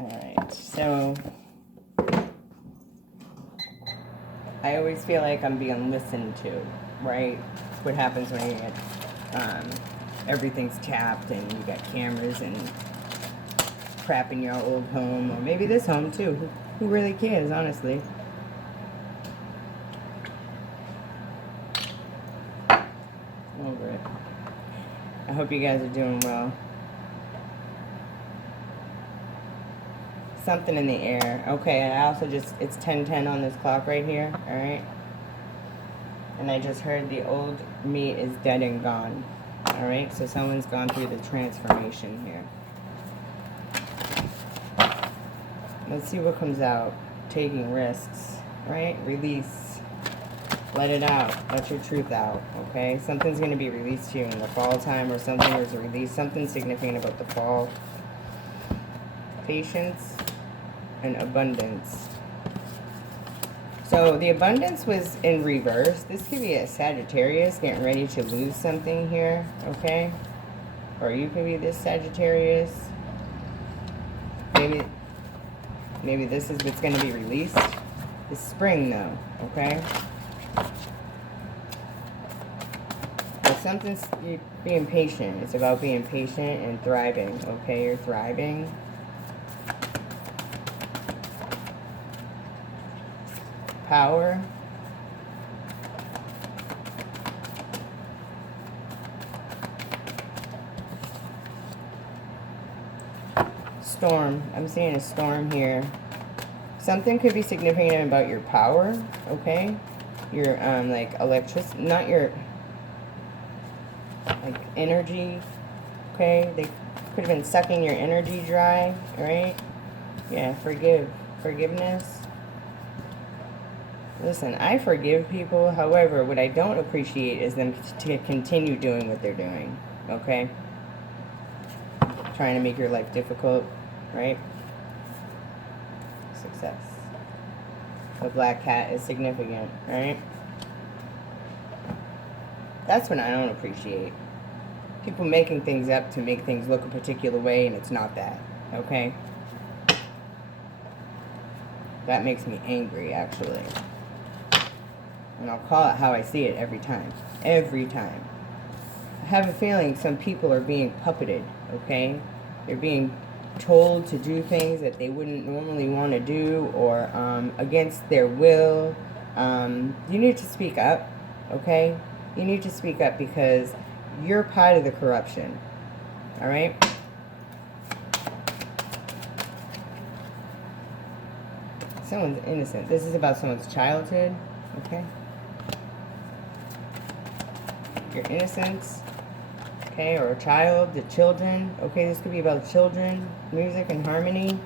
Alright, so I always feel like I'm being listened to, right? It's what happens when you get, everything's tapped and you got cameras and crap in your old home, or maybe this home too. Who really cares, honestly? Over it. I hope you guys are doing well. Something in the air. Okay, I also just, it's 10:10 on this clock right here, alright? And I just heard the old me is dead and gone. Alright, so someone's gone through the transformation here. Let's see what comes out. Taking risks, right? Release. Let it out. Let your truth out, okay? Something's going to be released to you in the fall time, or something was released. Something significant about the fall. Patience and abundance. So the abundance was in reverse. This could be a Sagittarius getting ready to lose something here, okay? Or you could be this Sagittarius. Maybe this is what's going to be released this spring, though, okay? But something's, you're being patient. It's about being patient and thriving, okay? You're thriving. Power. Storm. I'm seeing a storm here. Something could be significant about your power, okay? Your, like, electricity, not your, like, energy, okay? They could have been sucking your energy dry, right? Yeah, forgiveness. Listen, I forgive people. However, what I don't appreciate is them to continue doing what they're doing, okay? Trying to make your life difficult, right? Success. The black cat is significant, right? That's what I don't appreciate. People making things up to make things look a particular way, and it's not that, okay? That makes me angry, actually. And I'll call it how I see it every time. Every time. I have a feeling some people are being puppeted, okay? They're being told to do things that they wouldn't normally want to do, or against their will. You need to speak up, okay? You need to speak up because you're part of the corruption, all right? Someone's innocent. This is about someone's childhood, okay? Your innocence, okay, or a child, the children, okay, this could be about children, music and harmony.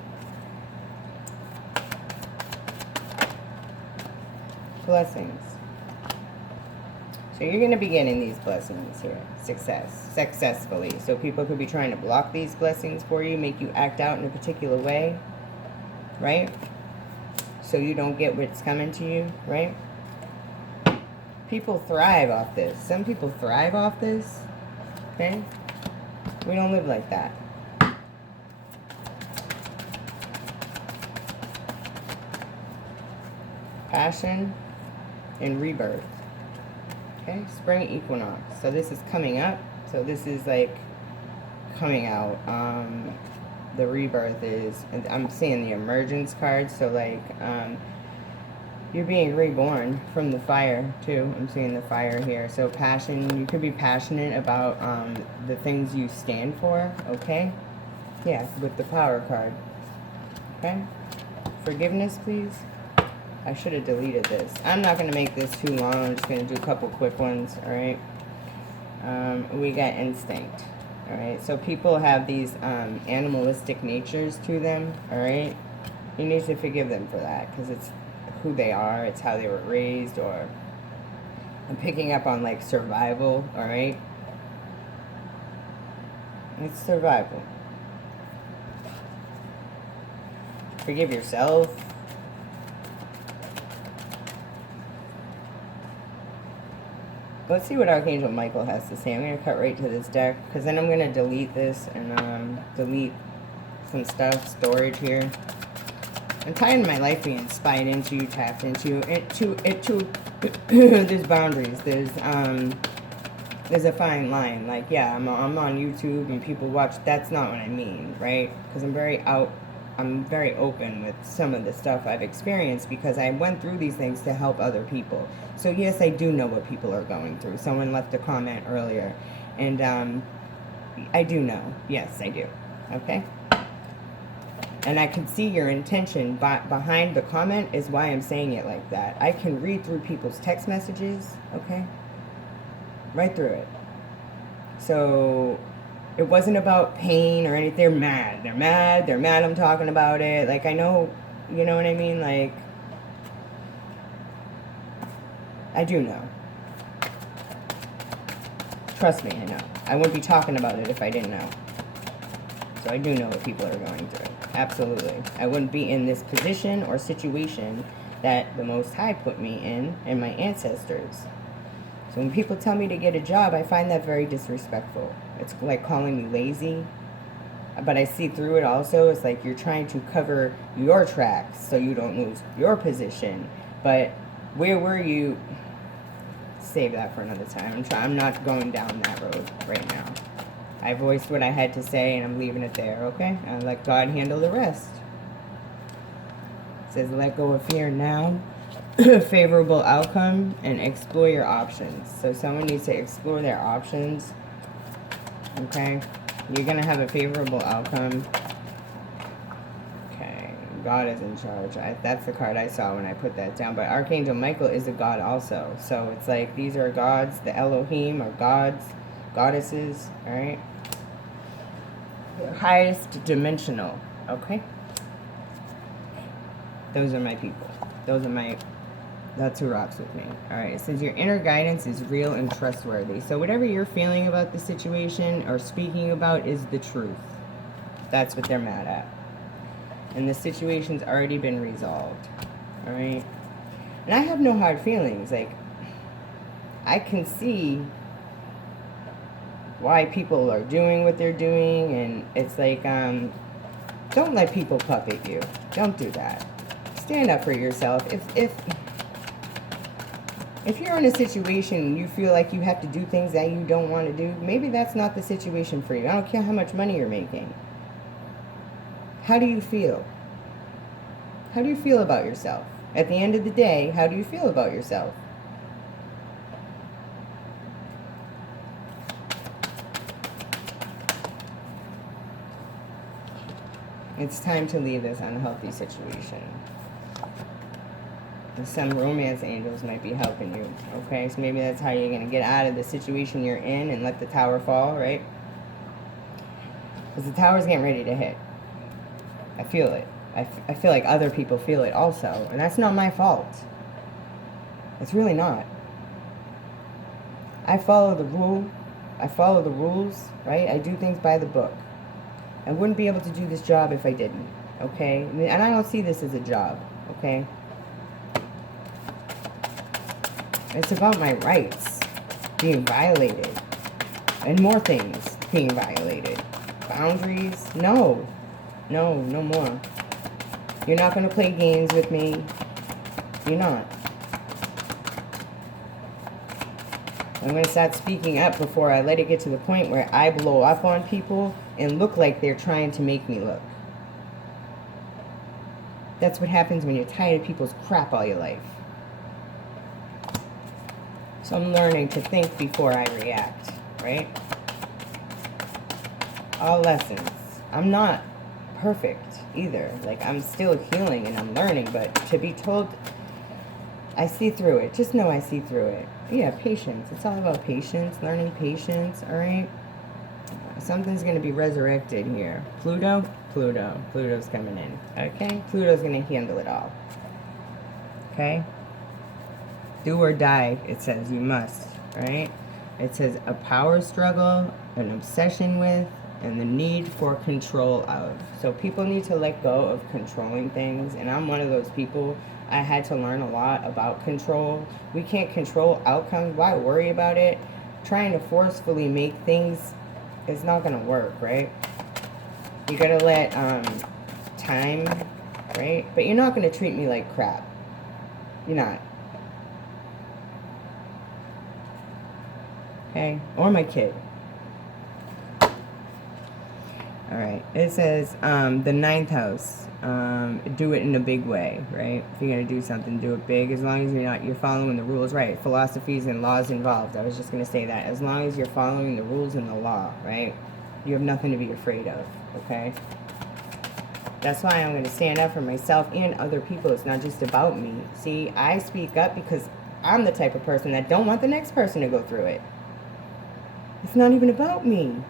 Blessings. So you're going to be getting these blessings here, successfully. So people could be trying to block these blessings for you, make you act out in a particular way, right? So you don't get what's coming to you, right? People thrive off this. Some people thrive off this, okay? We don't live like that. Passion and rebirth. Okay, spring equinox. So this is coming up. So this is like coming out. The rebirth is, and I'm seeing the emergence card. So like, you're being reborn from the fire too. I'm seeing the fire here. So passion, you could be passionate about the things you stand for, okay? Yeah, with the power card. Okay? Forgiveness, please. I should have deleted this. I'm not going to make this too long. I'm just going to do a couple quick ones, alright? We got instinct, alright? So people have these animalistic natures to them, alright? You need to forgive them for that because it's who they are, it's how they were raised, or I'm picking up on like survival, alright? It's survival. Forgive yourself. Let's see what Archangel Michael has to say. I'm going to cut right to this deck because then I'm going to delete this and delete some stuff, storage here. I'm tired of my life being spied into, tapped into. There's boundaries. There's a fine line. Like, yeah, I'm on YouTube and people watch. That's not what I mean, right? Because I'm very open with some of the stuff I've experienced because I went through these things to help other people. So yes, I do know what people are going through. Someone left a comment earlier, and I do know. Yes, I do. Okay. And I can see your intention behind the comment is why I'm saying it like that. I can read through people's text messages, okay? Right through it. So it wasn't about pain or anything. They're mad I'm talking about it. Like, I know, you know what I mean? Like, I do know. Trust me, I know. I wouldn't be talking about it if I didn't know. So I do know what people are going through. Absolutely. I wouldn't be in this position or situation that the Most High put me in and my ancestors. So when people tell me to get a job, I find that very disrespectful. It's like calling me lazy. But I see through it also. It's like you're trying to cover your tracks so you don't lose your position. But where were you? Save that for another time. I'm not going down that road right now. I voiced what I had to say, and I'm leaving it there, okay? I'll let God handle the rest. It says, let go of fear now. Favorable outcome, and explore your options. So someone needs to explore their options, okay? You're going to have a favorable outcome. Okay, God is in charge. That's the card I saw when I put that down. But Archangel Michael is a god also. So it's like these are gods. The Elohim are gods, goddesses, all right? Highest dimensional, okay? Those are my people. That's who rocks with me. All right, it says your inner guidance is real and trustworthy. So whatever you're feeling about the situation or speaking about is the truth. That's what they're mad at. And the situation's already been resolved, all right? And I have no hard feelings. Like, I can see why people are doing what they're doing, and it's like, don't let people puppet you. Don't do that. Stand up for yourself. If you're in a situation and you feel like you have to do things that you don't want to do, maybe that's not the situation for you. I don't care how much money you're making. How do you feel? How do you feel about yourself? At the end of the day, how do you feel about yourself? It's time to leave this unhealthy situation. And some romance angels might be helping you, okay? So maybe that's how you're going to get out of the situation you're in and let the tower fall, right? Because the tower's getting ready to hit. I feel it. I feel like other people feel it also. And that's not my fault. It's really not. I follow the rule. I follow the rules, right? I do things by the book. I wouldn't be able to do this job if I didn't, okay? And I don't see this as a job, okay? It's about my rights being violated. And more things being violated. Boundaries? No. No, no more. You're not going to play games with me. You're not. I'm going to start speaking up before I let it get to the point where I blow up on people and look like they're trying to make me look. That's what happens when you're tired of people's crap all your life. So I'm learning to think before I react, right? All lessons. I'm not perfect either. Like, I'm still healing and I'm learning, but to be told I see through it. Just know I see through it. Yeah, patience. It's all about patience, learning patience, all right? Something's going to be resurrected here. Pluto's coming in, okay? Pluto's going to handle it all, okay? Do or die, it says you must, right? It says a power struggle, an obsession with, and the need for control of. So people need to let go of controlling things, and I'm one of those people. I had to learn a lot about control. We can't control outcomes. Why worry about it? Trying to forcefully make things is not going to work, right? You gotta let time, right? But you're not gonna treat me like crap. You're not. Okay? Or my kid. Alright. It says the ninth house. Do it in a big way, right? If you're gonna do something, do it big. As long as you're following the rules, right? Philosophies and laws involved. I was just gonna say that. As long as you're following the rules and the law, right? You have nothing to be afraid of, okay? That's why I'm going to stand up for myself and other people. It's not just about me. See, I speak up because I'm the type of person that don't want the next person to go through it. It's not even about me.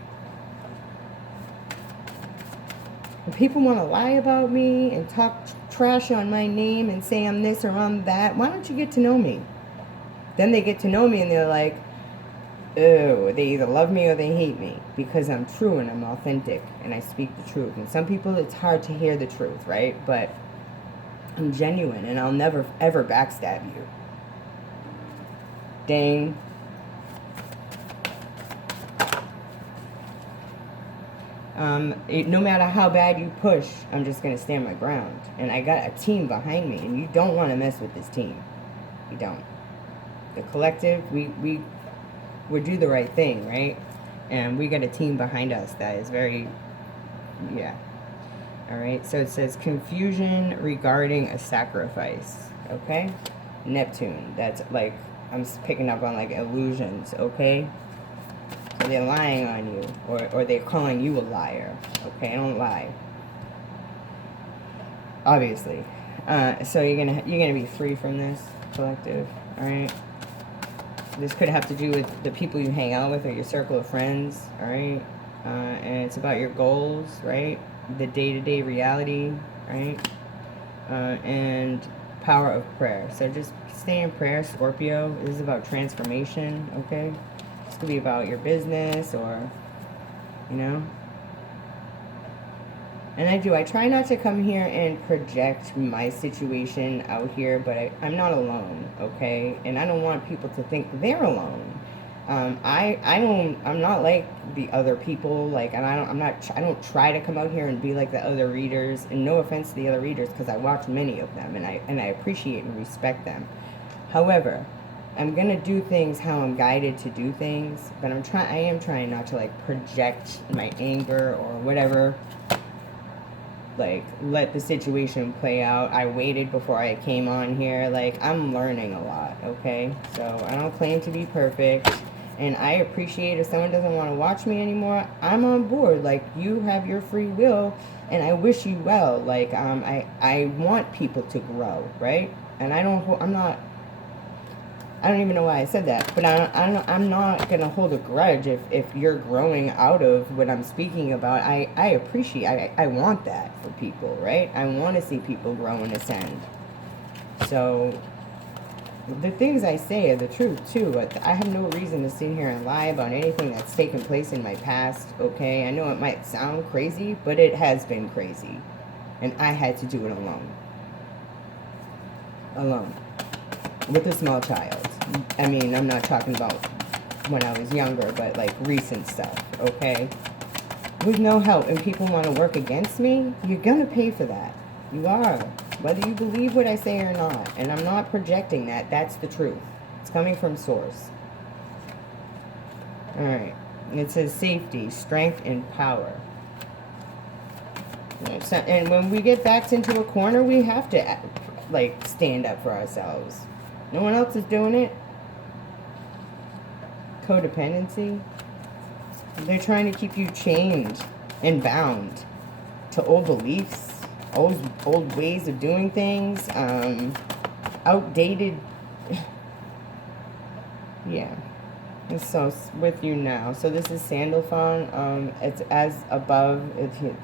When people want to lie about me and talk trash on my name and say I'm this or I'm that, why don't you get to know me? Then they get to know me and they're like, oh, they either love me or they hate me because I'm true and I'm authentic and I speak the truth. And some people, it's hard to hear the truth, right? But I'm genuine and I'll never, ever backstab you. Dang. No matter how bad you push, I'm just going to stand my ground. And I got a team behind me, and you don't want to mess with this team. You don't. The collective, we do the right thing, right? And we got a team behind us that is very, yeah. All right, so it says confusion regarding a sacrifice, okay? Neptune, that's like, I'm picking up on like illusions, okay? So they're lying on you, or they're calling you a liar, okay? I don't lie, obviously. So you're gonna be free from this collective, all right? This could have to do with the people you hang out with or your circle of friends, all right? And it's about your goals, right? The day-to-day reality, right? And power of prayer. So just stay in prayer, Scorpio. This is about transformation, okay? This could be about your business or, you know. And I try not to come here and project my situation out here, but I'm not alone, okay? And I don't want people to think they're alone. I'm not like the other people, like, and I don't try to come out here and be like the other readers, and no offense to the other readers, because I watch many of them, and I appreciate and respect them. However, I'm gonna do things how I'm guided to do things, but I am trying not to like project my anger or whatever. Like, let the situation play out. I waited before I came on here. Like, I'm learning a lot, okay? So, I don't claim to be perfect. And I appreciate if someone doesn't want to watch me anymore, I'm on board. Like, you have your free will, and I wish you well. Like, I want people to grow, right? And I don't even know why I said that, but I'm not going to hold a grudge if you're growing out of what I'm speaking about. I appreciate, I want that for people, right? I want to see people grow and ascend. So, the things I say are the truth, too. I have no reason to sit here and lie about anything that's taken place in my past, okay? I know it might sound crazy, but it has been crazy. And I had to do it alone. Alone. With a small child. I mean, I'm not talking about when I was younger, but like recent stuff, okay? With no help, and people want to work against me, you're going to pay for that. You are. Whether you believe what I say or not. And I'm not projecting that. That's the truth. It's coming from source. Alright. It says safety, strength, and power. And when we get backed into a corner, we have to, like, stand up for ourselves. No one else is doing it. Codependency. They're trying to keep you chained and bound to old beliefs, old ways of doing things, outdated. Yeah. And so with you now. So this is Sandalphon. It's as above,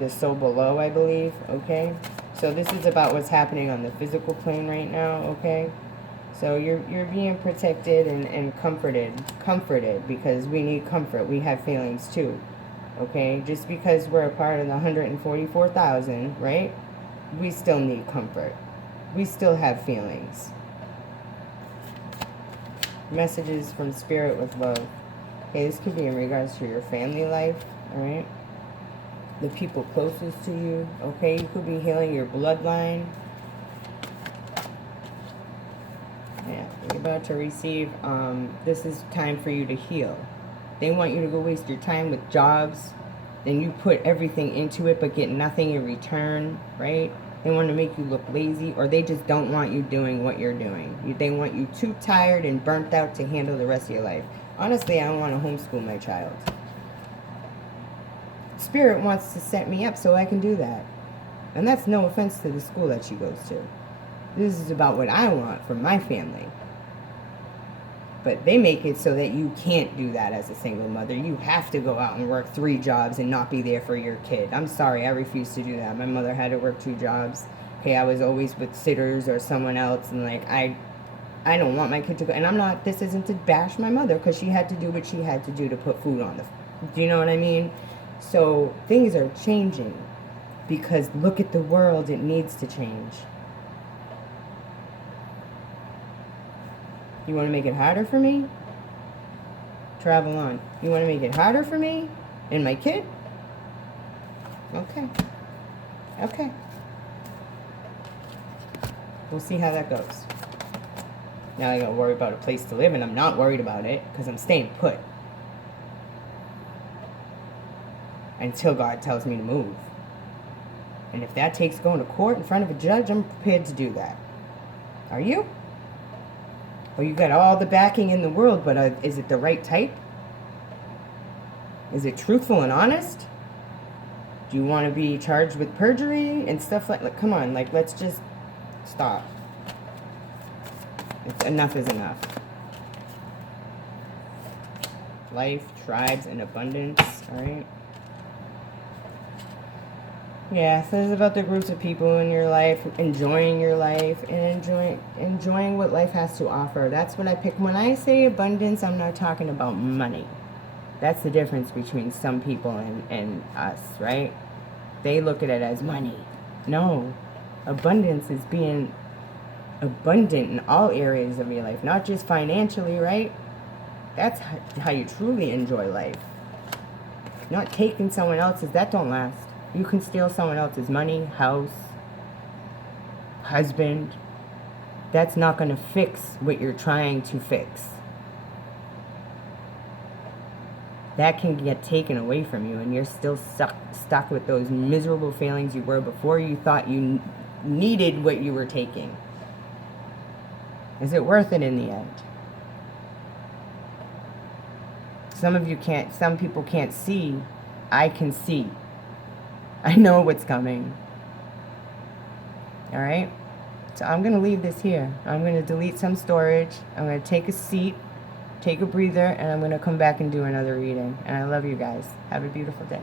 it's so below, I believe. Okay. So this is about what's happening on the physical plane right now. Okay. So you're being protected and comforted because we need comfort. We have feelings too, okay? Just because we're a part of the 144,000, right? We still need comfort. We still have feelings. Messages from Spirit with love. Okay, this could be in regards to your family life, all right? the people closest to you, okay? You could be healing your bloodline. Yeah, you're about to receive, this is time for you to heal. They want you to go waste your time with jobs, then you put everything into it but get nothing in return, right? They want to make you look lazy, or they just don't want you doing what you're doing. They want you too tired and burnt out to handle the rest of your life. Honestly, I want to homeschool my child. Spirit wants to set me up so I can do that. And that's no offense to the school that she goes to. This is about what I want for my family. But they make it so that you can't do that as a single mother. You have to go out and work 3 jobs and not be there for your kid. I'm sorry, I refuse to do that. My mother had to work 2 jobs. Okay, I was always with sitters or someone else, and like I don't want my kid to go. And I'm not, this isn't to bash my mother, because she had to do what she had to do to put food on the, do you know what I mean? So things are changing, because look at the world, it needs to change. You want to make it harder for me? Travel on. You want to make it harder for me and my kid? Okay. Okay. We'll see how that goes. Now I gotta worry about a place to live, and I'm not worried about it because I'm staying put until God tells me to move. And if that takes going to court in front of a judge, I'm prepared to do that. Are you? Well, you've got all the backing in the world, but is it the right type? Is it truthful and honest? Do you want to be charged with perjury and stuff like come on, like, let's just stop. Enough is enough. Life, tribes, and abundance, all right? Yeah, so this is about the groups of people in your life, enjoying your life, and enjoying what life has to offer. That's what I pick. When I say abundance, I'm not talking about money. That's the difference between some people and us, right? They look at it as money. No, abundance is being abundant in all areas of your life, not just financially, right? That's how you truly enjoy life. Not taking someone else's, that don't last. You can steal someone else's money, house, husband. That's not going to fix what you're trying to fix. That can get taken away from you, and you're still stuck with those miserable feelings you were before you thought you needed what you were taking. Is it worth it in the end? Some people can't see. I can see. I know what's coming. All right? So I'm going to leave this here. I'm going to delete some storage. I'm going to take a seat, take a breather, and I'm going to come back and do another reading. And I love you guys. Have a beautiful day.